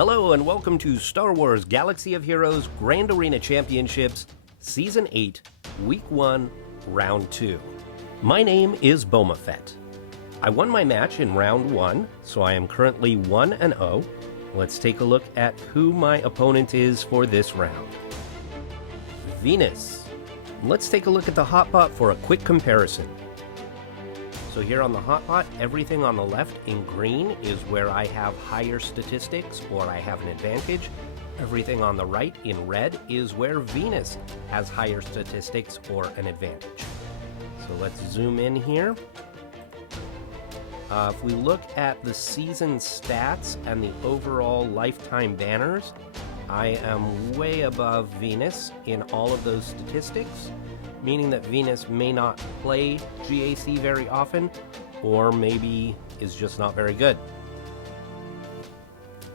Hello and welcome to Star Wars Galaxy of Heroes Grand Arena Championships Season 8, Week 1, Round 2. My name is Boma Fett. I won my match in Round 1, so I am currently 1-0. Let's take a look at who my opponent is for this round. Venus. Let's take a look at the hotpot for a quick comparison. So here on the hotpot, everything on the left in green is where I have higher statistics or I have an advantage. Everything on the right in red is where Venus has higher statistics or an advantage. So let's zoom in here. If we look at the season stats and the overall lifetime banners, I am way above Venus in all of those statistics, meaning that Venus may not play GAC very often, or maybe is just not very good.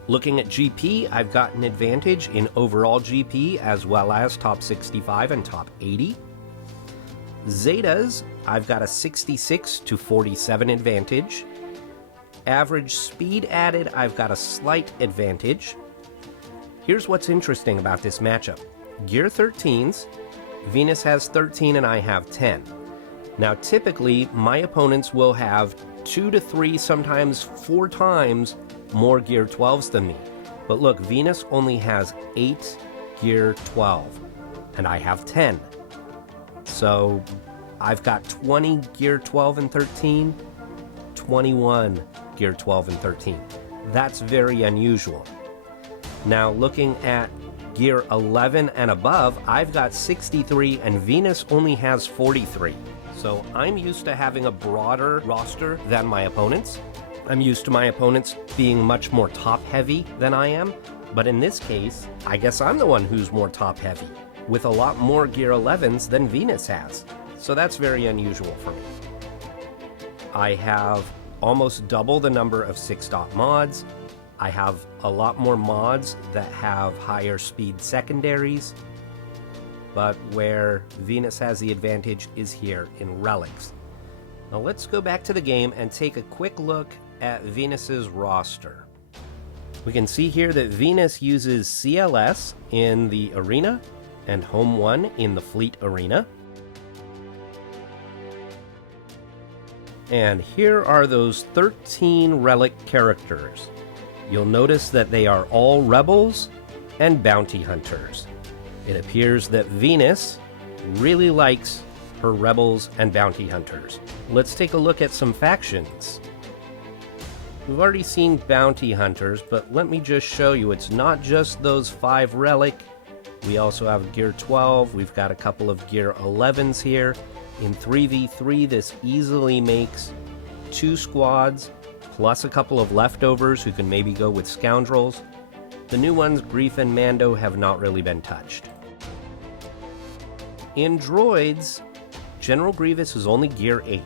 Looking at GP, I've got an advantage in overall GP as well as top 65 and top 80. Zetas, I've got a 66 to 47 advantage. Average speed added, I've got a slight advantage. Here's what's interesting about this matchup. Gear 13s, Venus has 13 and I have 10. Now typically, my opponents will have 2 to 3, sometimes 4 times more Gear 12s than me. But look, Venus only has 8 Gear 12, and I have 10. So I've got 20 Gear 12 and 13, 21 Gear 12 and 13. That's very unusual. Now looking at Gear 11 and above, I've got 63 and Venus only has 43. So I'm used to having a broader roster than my opponents. I'm used to my opponents being much more top-heavy than I am. But in this case, I guess I'm the one who's more top-heavy, with a lot more Gear 11s than Venus has. So that's very unusual for me. I have almost double the number of 6-dot mods. I have a lot more mods that have higher speed secondaries, but where Venus has the advantage is here in relics. Now let's go back to the game and take a quick look at Venus's roster. We can see here that Venus uses CLS in the arena and Home 1 in the Fleet Arena. And here are those 13 relic characters. You'll notice that they are all rebels and bounty hunters. It appears that Venus really likes her rebels and bounty hunters. Let's take a look at some factions. We've already seen bounty hunters, but let me just show you, it's not just those 5 relic. We also have Gear 12, we've got a couple of Gear 11s here. In 3v3, this easily makes 2 squads, plus a couple of leftovers who can maybe go with scoundrels. The new ones, Grief and Mando, have not really been touched. In droids, General Grievous is only Gear 8.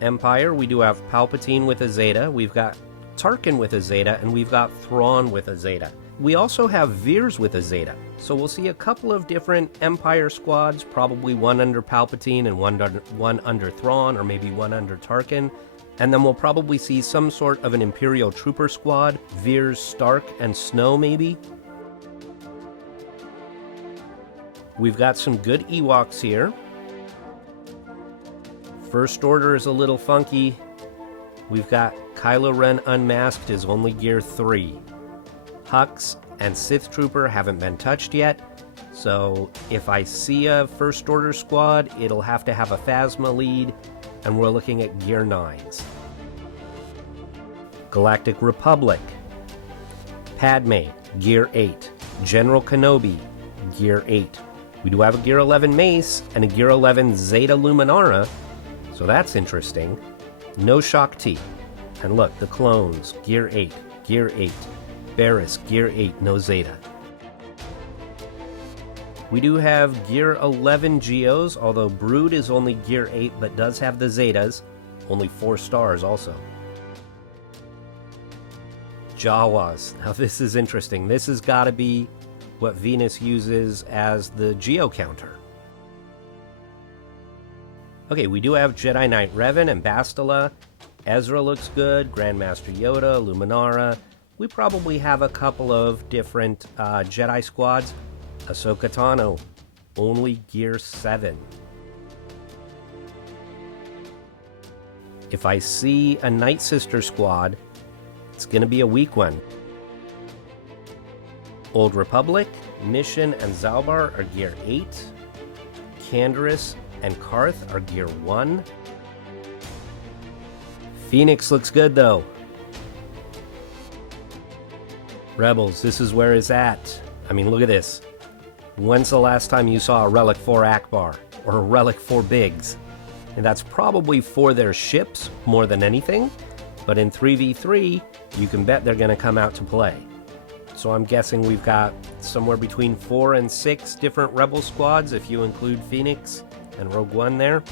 Empire, we do have Palpatine with a Zeta, we've got Tarkin with a Zeta, and we've got Thrawn with a Zeta. We also have Veers with a Zeta, so we'll see a couple of different Empire squads, probably one under Palpatine and one under Thrawn, or maybe one under Tarkin. And then we'll probably see some sort of an Imperial Trooper squad, Veers, Stark, and Snow maybe. We've got some good Ewoks here. First Order is a little funky. We've got Kylo Ren Unmasked is only Gear 3. Hux and Sith Trooper haven't been touched yet, so if I see a First Order squad, it'll have to have a Phasma lead, and we're looking at Gear 9s. Galactic Republic. Padme, Gear 8. General Kenobi, Gear 8. We do have a Gear 11 Mace and a Gear 11 Zeta Luminara, so that's interesting. No Shaak Ti. And look, the clones, Gear 8, Gear 8. Barriss, Gear 8, no Zeta. We do have Gear 11 Geos, although Brood is only Gear 8 but does have the Zetas. Only 4 stars also. Jawas. Now this is interesting. This has got to be what Venus uses as the Geo counter. Okay, we do have Jedi Knight Revan and Bastila. Ezra looks good, Grandmaster Yoda, Luminara, we probably have a couple of different Jedi squads. Ahsoka Tano, only gear 7. If I see a Night Sister squad, it's going to be a weak one. Old Republic, Mission, and Zalbar are gear 8. Canderous and Karth are gear 1. Phoenix looks good though. Rebels, this is where it's at. I mean, look at this. When's the last time you saw a Relic 4 Akbar or a Relic 4 Biggs? And that's probably for their ships more than anything, but in 3v3, you can bet they're going to come out to play. So I'm guessing we've got somewhere between 4 and 6 different Rebel squads if you include Phoenix and Rogue One there.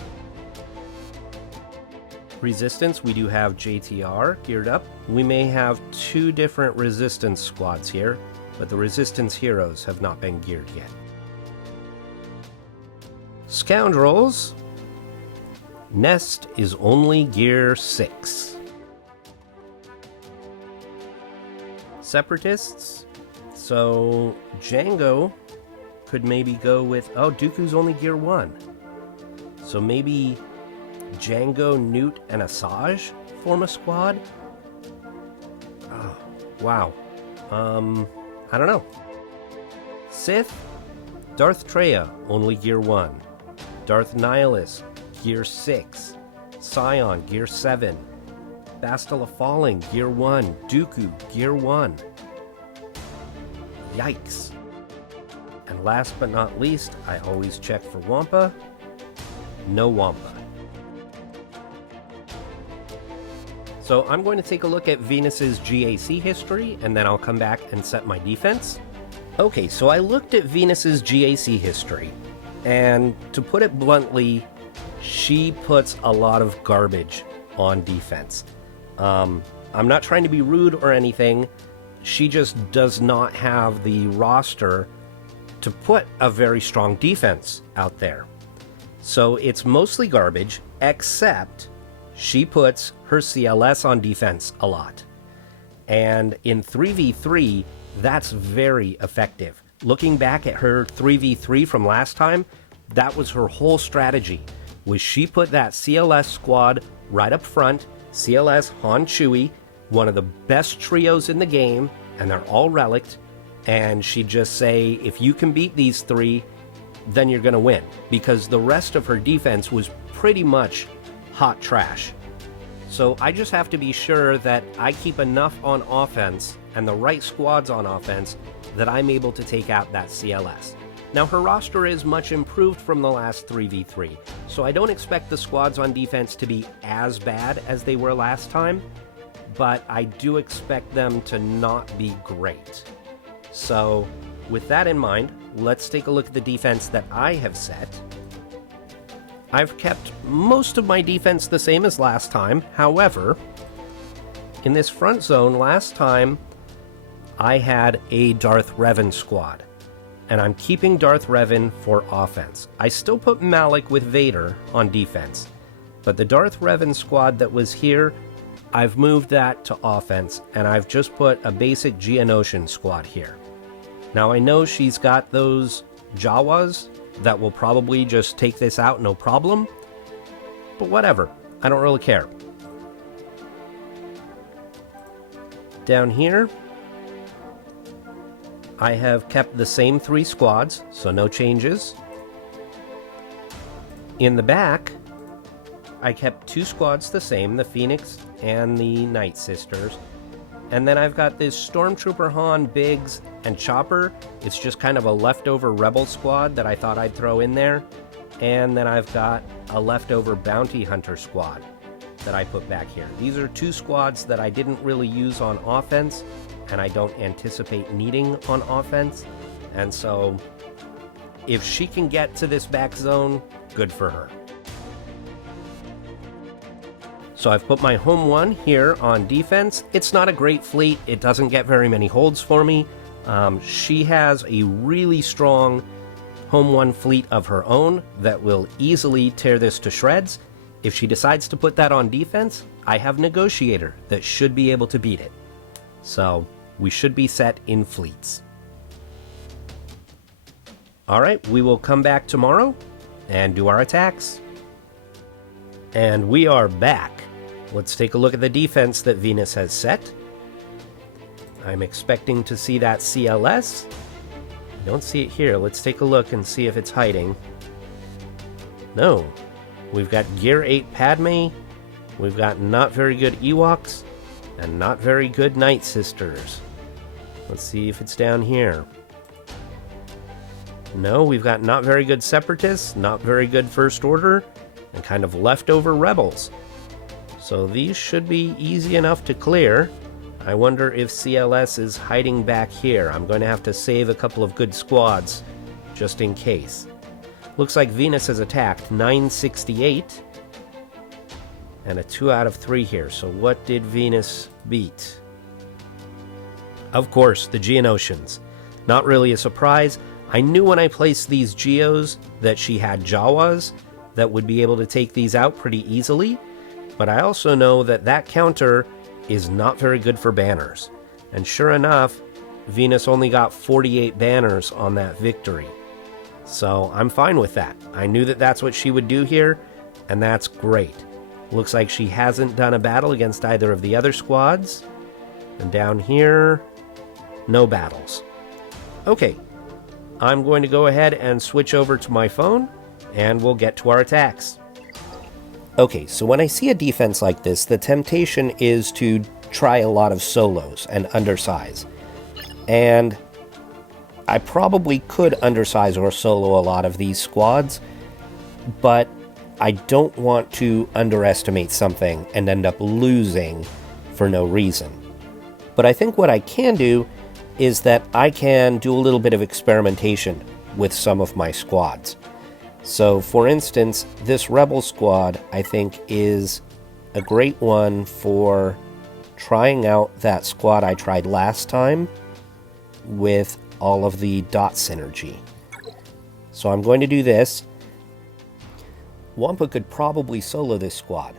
Resistance, we do have JTR geared up. We may have 2 different Resistance squads here, but the Resistance heroes have not been geared yet. Scoundrels, Nest is only gear 6. Separatists, so Django could maybe go with, oh, Dooku's only gear 1. So maybe Django, Newt, and Asajj form a squad? Oh, wow. I don't know. Sith, Darth Traya, only gear 1. Darth Nihilus, gear 6. Scion, gear 7. Bastila Falling, gear 1. Dooku, gear 1. Yikes. And last but not least, I always check for Wampa. No Wampa. So I'm going to take a look at Venus's GAC history, and then I'll come back and set my defense. Okay, so I looked at Venus's GAC history, and to put it bluntly, she puts a lot of garbage on defense. I'm not trying to be rude or anything. She just does not have the roster to put a very strong defense out there. So it's mostly garbage, except she puts her CLS on defense a lot. And in 3v3, that's very effective. Looking back at her 3v3 from last time, that was her whole strategy, was she put that CLS squad right up front, CLS, Han, Chewie, one of the best trios in the game, and they're all relict, and she'd just say, if you can beat these 3, then you're going to win, because the rest of her defense was pretty much hot trash. So I just have to be sure that I keep enough on offense and the right squads on offense that I'm able to take out that CLS. Now her roster is much improved from the last 3v3, so I don't expect the squads on defense to be as bad as they were last time, but I do expect them to not be great. So with that in mind, let's take a look at the defense that I have set. I've kept most of my defense the same as last time. However, in this front zone last time, I had a Darth Revan squad, and I'm keeping Darth Revan for offense. I still put Malik with Vader on defense, but the Darth Revan squad that was here, I've moved that to offense, and I've just put a basic Geonosian squad here. Now I know she's got those Jawas that will probably just take this out no problem, but whatever, I don't really care. Down here, I have kept the same 3 squads, so no changes. In the back, I kept 2 squads the same, the Phoenix and the Night Sisters. And then I've got this Stormtrooper Han, Biggs, and Chopper. It's just kind of a leftover Rebel squad that I thought I'd throw in there. And then I've got a leftover Bounty Hunter squad that I put back here. These are 2 squads that I didn't really use on offense, and I don't anticipate needing on offense. And so, if she can get to this back zone, good for her. So I've put my home one here on defense. It's not a great fleet. It doesn't get very many holds for me. She has a really strong home one fleet of her own that will easily tear this to shreds. If she decides to put that on defense, I have Negotiator that should be able to beat it. So we should be set in fleets. Alright, we will come back tomorrow and do our attacks. And we are back. Let's take a look at the defense that Venus has set. I'm expecting to see that CLS. I don't see it here. Let's take a look and see if it's hiding. No. We've got Gear 8 Padme. We've got not very good Ewoks. And not very good Night Sisters. Let's see if it's down here. No, we've got not very good Separatists, not very good First Order, and kind of leftover Rebels. So these should be easy enough to clear. I wonder if CLS is hiding back here. I'm going to have to save a couple of good squads, just in case. Looks like Venus has attacked 968, and a 2 out of 3 here. So what did Venus beat? Of course, the Geonosians. Not really a surprise. I knew when I placed these Geos that she had Jawas that would be able to take these out pretty easily, but I also know that that counter is not very good for banners. And sure enough, Venus only got 48 banners on that victory. So I'm fine with that. I knew that that's what she would do here, and that's great. Looks like she hasn't done a battle against either of the other squads. And down here, no battles. Okay. I'm going to go ahead and switch over to my phone, and we'll get to our attacks. Okay, so when I see a defense like this, the temptation is to try a lot of solos and undersize. And I probably could undersize or solo a lot of these squads, but I don't want to underestimate something and end up losing for no reason. But I think what I can do is that I can do a little bit of experimentation with some of my squads. So, for instance, this Rebel squad, I think, is a great one for trying out that squad I tried last time with all of the dot synergy. So I'm going to do this. Wampa could probably solo this squad,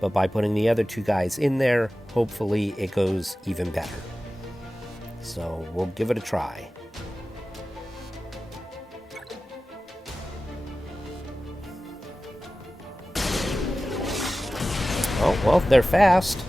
but by putting the other 2 guys in there, hopefully it goes even better. So we'll give it a try. Oh, well, they're fast.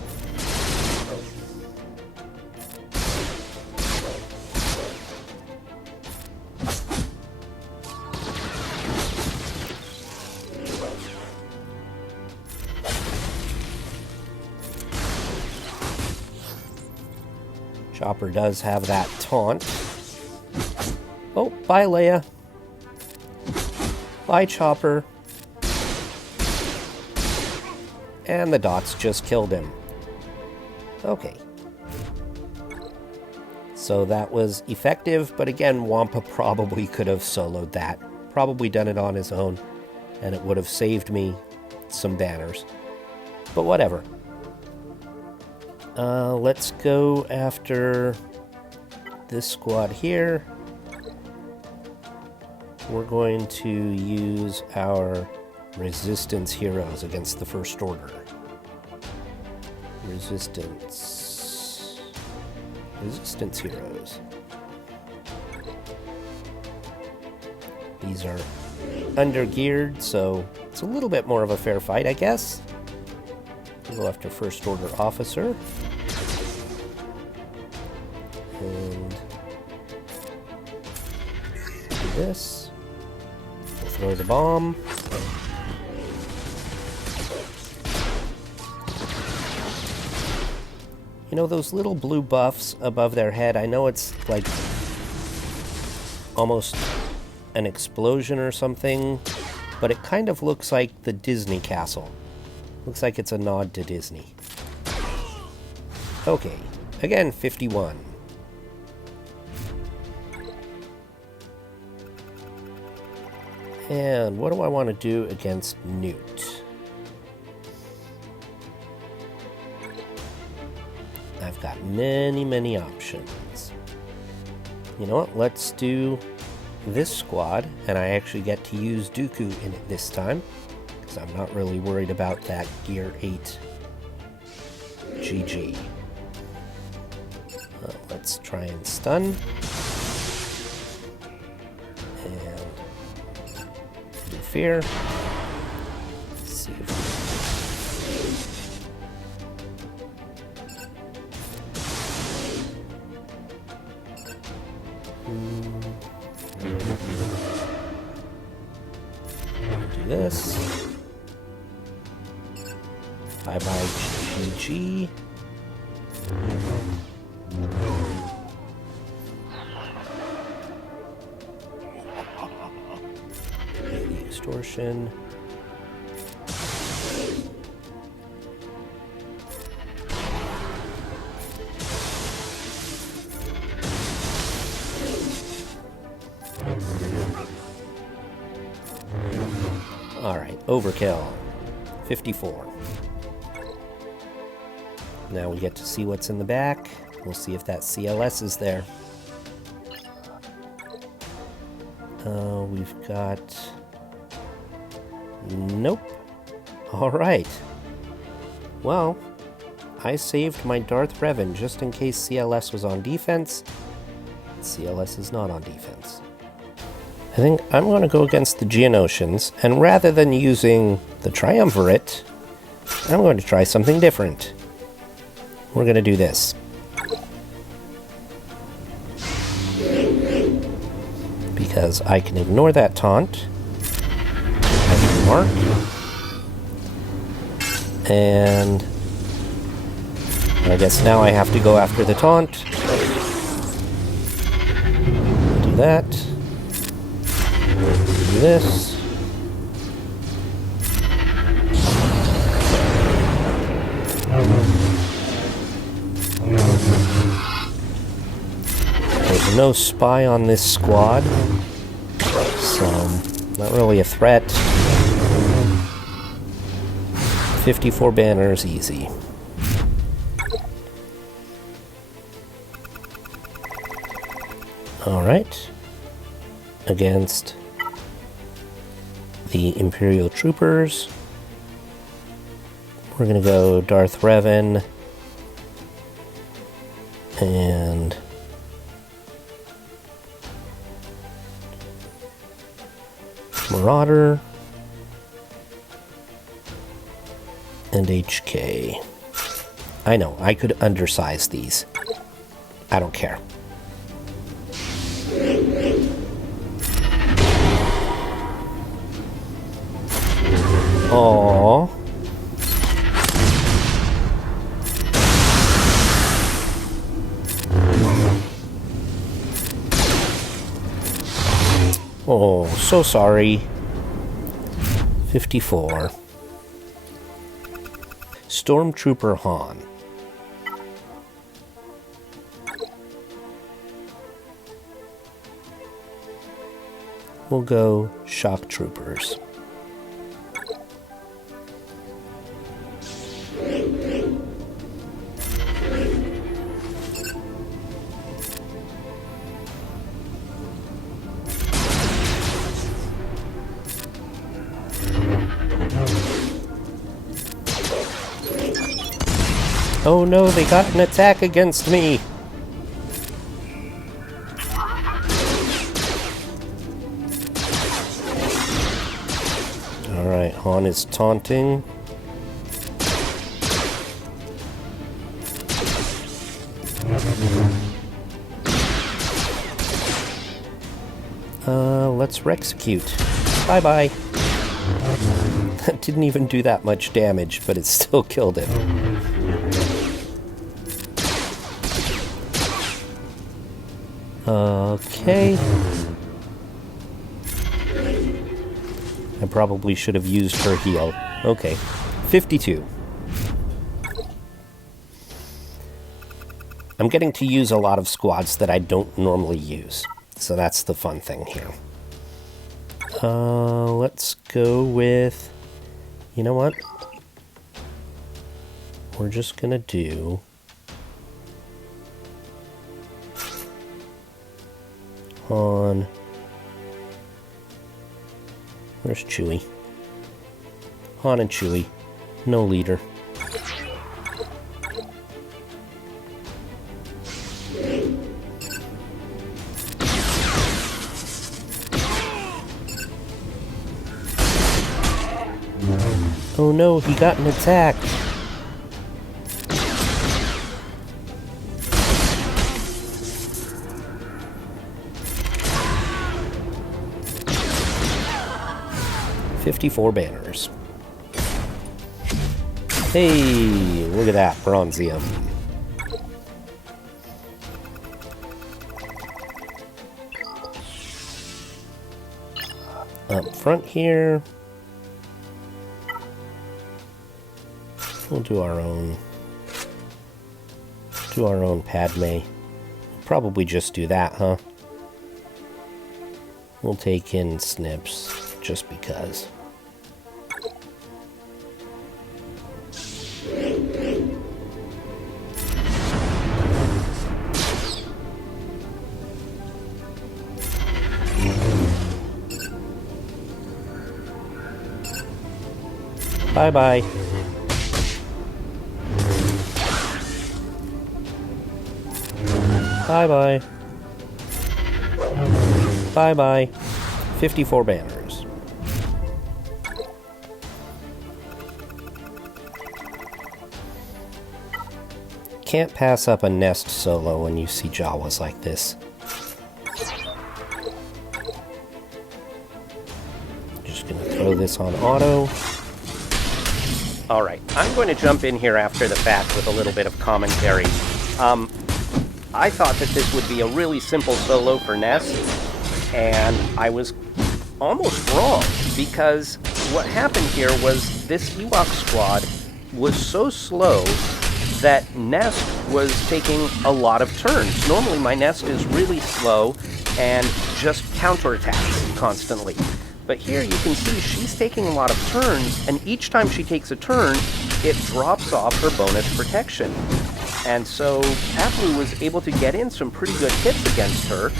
Chopper does have that taunt. Oh, bye, Leia. Bye, Chopper. And the dots just killed him. Okay. So that was effective, but again, Wampa probably could have soloed that. Probably done it on his own, and it would have saved me some banners. But whatever. Let's go after this squad here. We're going to use our Resistance heroes against the First Order. Resistance heroes. These are under-geared, so it's a little bit more of a fair fight, I guess. We'll go after First Order officer. And do this. We'll throw the bomb. You know, those little blue buffs above their head, I know it's like almost an explosion or something, but it kind of looks like the Disney castle. Looks like it's a nod to Disney. Okay, again, 51. And what do I want to do against Newt? I've got many options. You know what? Let's do this squad, and I actually get to use Dooku in it this time, because I'm not really worried about that Gear 8 GG. Let's try and stun. And do fear. Let's see if do this. Bye-bye GG. The extortion. Alright, overkill. 54. Now we get to see what's in the back. We'll see if that CLS is there. We've got... Nope. Alright. Well, I saved my Darth Revan just in case CLS was on defense. CLS is not on defense. I think I'm going to go against the Geonosians, and rather than using the Triumvirate, I'm going to try something different. We're going to do this. Because I can ignore that taunt. I can mark. And I guess now I have to go after the taunt. Do that. Do this. There's no spy on this squad, so not really a threat. 54 banners, easy. Alright. Against the Imperial Troopers, we're going to go Darth Revan and Marauder and HK. I know, I could undersize these. I don't care. Aww. Oh, so sorry. 54. Stormtrooper Han. We'll go Shock Troopers. Oh no, they got an attack against me! Alright, Han is taunting. Let's Rexecute. Bye-bye. That didn't even do that much damage, but it still killed him. Okay. I probably should have used her heal. Okay. 52. I'm getting to use a lot of squads that I don't normally use. So that's the fun thing here. Let's go with... You know what? We're just gonna do... Han. Where's Chewie? Han and Chewie. No leader. Oh no, he got an attack. $54 banners. Hey, look at that, Bronzium. Up front here, we'll do our own Padme. Probably just do that, huh? We'll take in Snips, just because. Bye-bye. Bye-bye. Bye-bye. 54 banners. Can't pass up a nest solo when you see Jawas like this. Just gonna throw this on auto. Alright, I'm going to jump in here after the fact with a little bit of commentary. I thought that this would be a really simple solo for Nest, and I was almost wrong, because what happened here was this Ewok squad was so slow that Nest was taking a lot of turns. Normally my Nest is really slow and just counterattacks constantly. But here you can see she's taking a lot of turns, and each time she takes a turn, it drops off her bonus protection. And so Paploo was able to get in some pretty good hits against her.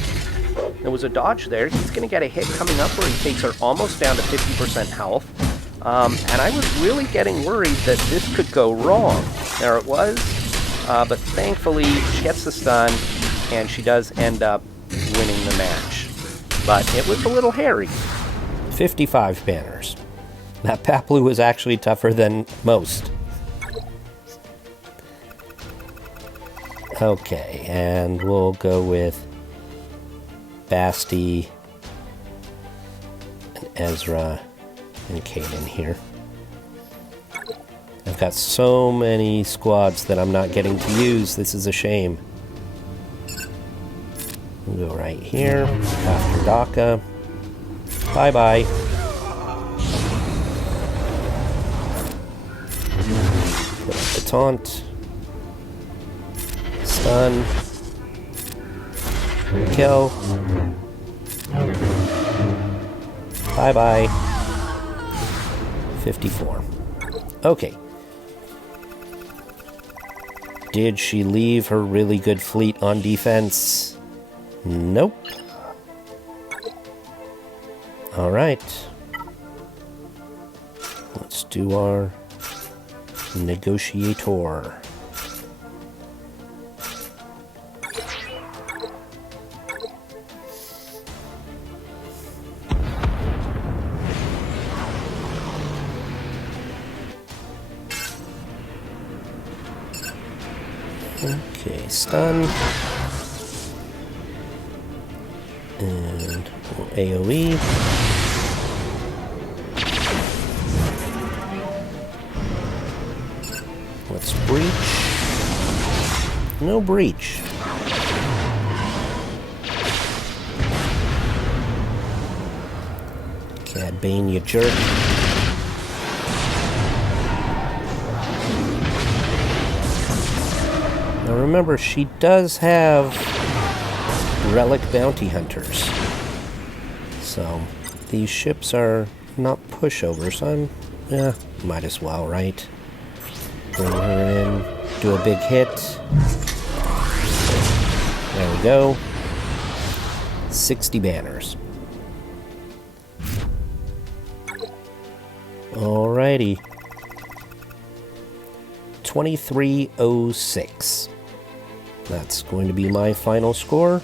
There was a dodge there. He's going to get a hit coming up where he takes her almost down to 50% health. And I was really getting worried that this could go wrong. There it was. But thankfully, she gets the stun, and she does end up winning the match. But it was a little hairy. 55 banners. That Paploo was actually tougher than most. Okay, and we'll go with Basti and Ezra and Kaden here. I've got so many squads that I'm not getting to use. This is a shame. We'll go right here after Daka. Bye-bye. Put up the taunt. Stun. Kill. Bye-bye. 54. Okay. Did she leave her really good fleet on defense? Nope. Alright. Let's do our negotiator. Okay, stun. And we'll AoE. Let's breach. No breach. Cad Bane, you jerk. Now remember, she does have relic bounty hunters. So these ships are not pushovers. Might as well, right? Bring her in, do a big hit. There we go. 60 banners. Alrighty. 2306. That's going to be my final score.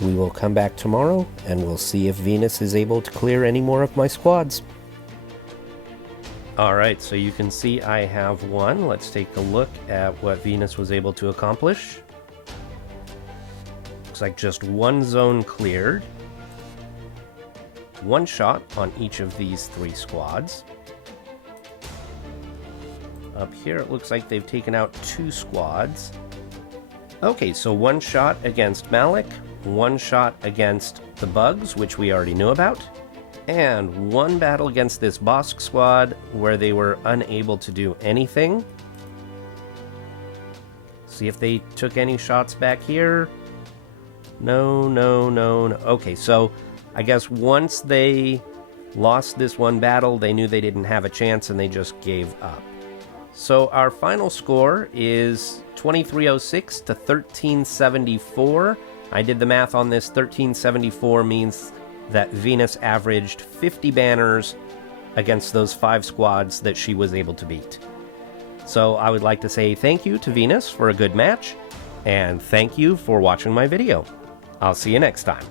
We will come back tomorrow, and we'll see if Venus is able to clear any more of my squads. Alright, so you can see I have won. Let's take a look at what Venus was able to accomplish. Looks like just one zone cleared. One shot on each of these 3 squads. Up here it looks like they've taken out 2 squads. Okay, so 1 shot against Malik, 1 shot against the Bugs, which we already knew about, and 1 battle against this Bosk squad where they were unable to do anything. See if they took any shots back here. No. Okay, so I guess once they lost this 1 battle, they knew they didn't have a chance and they just gave up. So our final score is 2306 to 1374. I did the math on this. 1374 means that Venus averaged 50 banners against those 5 squads that she was able to beat. So I would like to say thank you to Venus for a good match, and thank you for watching my video. I'll see you next time.